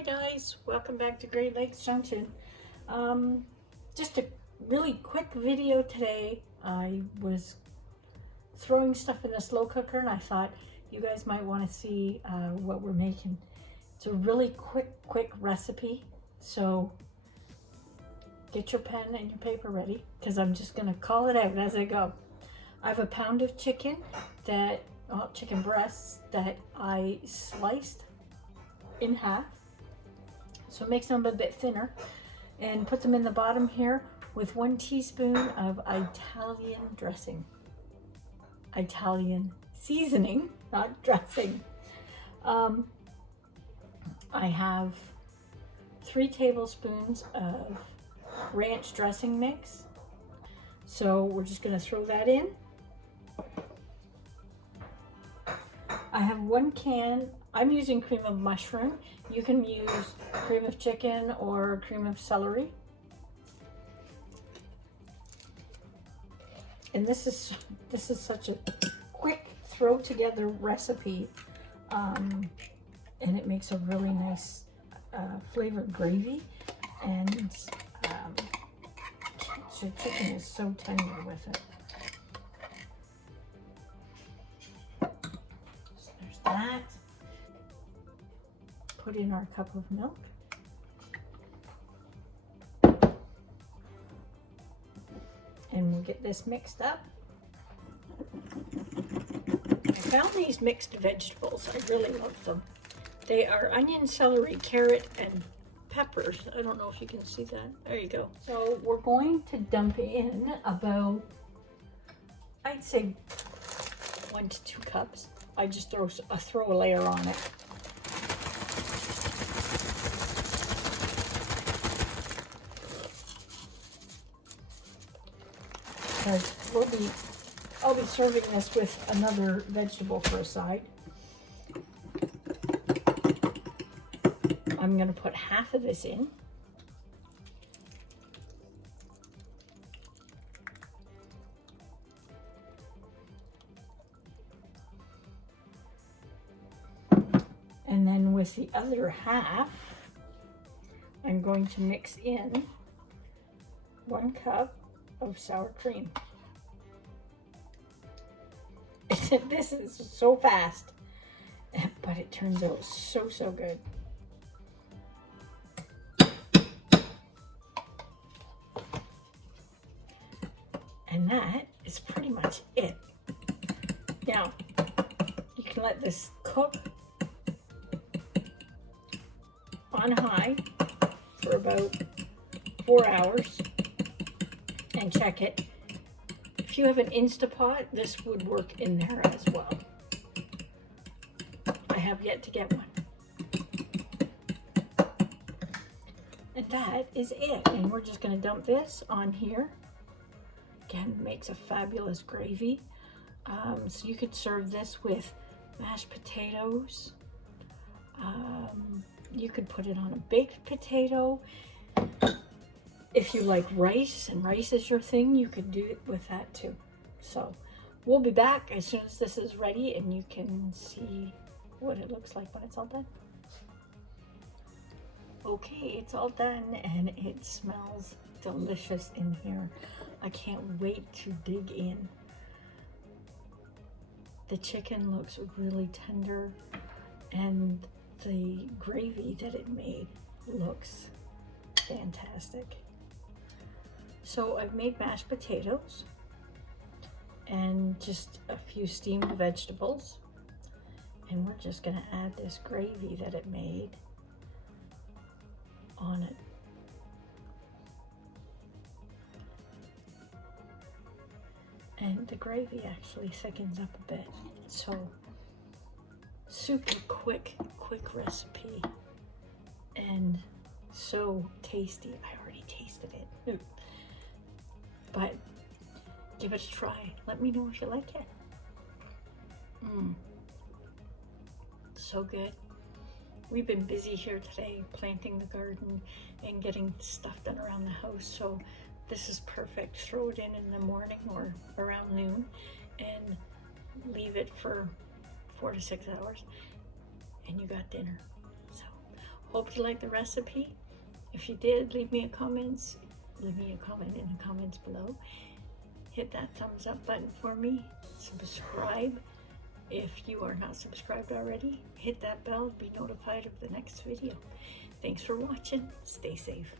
Hi guys, welcome back to Great Lakes Junction. Just a really quick video today. I was throwing stuff in the slow cooker and I thought you guys might want to see what we're making. It's a really quick recipe, so get your pen and your paper ready because I'm just going to call it out as I go. I have a pound of chicken chicken breasts that I sliced in half, so it makes them a bit thinner, and put them in the bottom here with 1 teaspoon of Italian dressing. Italian seasoning, not dressing. I have 3 tablespoons of ranch dressing mix, so we're just going to throw that in. I have 1 can. I'm using cream of mushroom. You can use cream of chicken or cream of celery. And this is such a quick throw together recipe, and it makes a really nice flavored gravy. And the chicken is so tender with it. So there's that. Put in our cup of milk. And we'll get this mixed up. I found these mixed vegetables. I really love them. They are onion, celery, carrot, and peppers. I don't know if you can see that. There you go. So we're going to dump in about, I'd say 1 to 2 cups. I just throw a layer on it. Because I'll be serving this with another vegetable for a side. I'm going to put half of this in. And then with the other half, I'm going to mix in 1 cup of sour cream. This is so fast, but it turns out so good. And that is pretty much it. Now, you can let this cook on high for about 4 hours and check it. If you have an Instapot, this would work in there as well. I have yet to get one. And that is it. And we're just going to dump this on here. Again, makes a fabulous gravy. So you could serve this with mashed potatoes. You could put it on a baked potato. If you like rice and rice is your thing, you could do it with that too. So we'll be back as soon as this is ready and you can see what it looks like when it's all done. Okay, it's all done and it smells delicious in here. I can't wait to dig in. The chicken looks really tender and the gravy that it made looks fantastic. So I've made mashed potatoes and just a few steamed vegetables, and we're just going to add this gravy that it made on it. And the gravy actually thickens up a bit, so super quick recipe and so tasty. I already tasted it. But give it a try. Let me know if you like it. So good. We've been busy here today planting the garden and getting stuff done around the house, so this is perfect. Throw it in the morning or around noon and leave it for 4 to 6 hours and you got dinner. So Hope you liked the recipe. If you did, leave me a comment in the comments below. Hit that thumbs up button for me. Subscribe if you are not subscribed already. Hit that bell to be notified of the next video. Thanks for watching. Stay safe.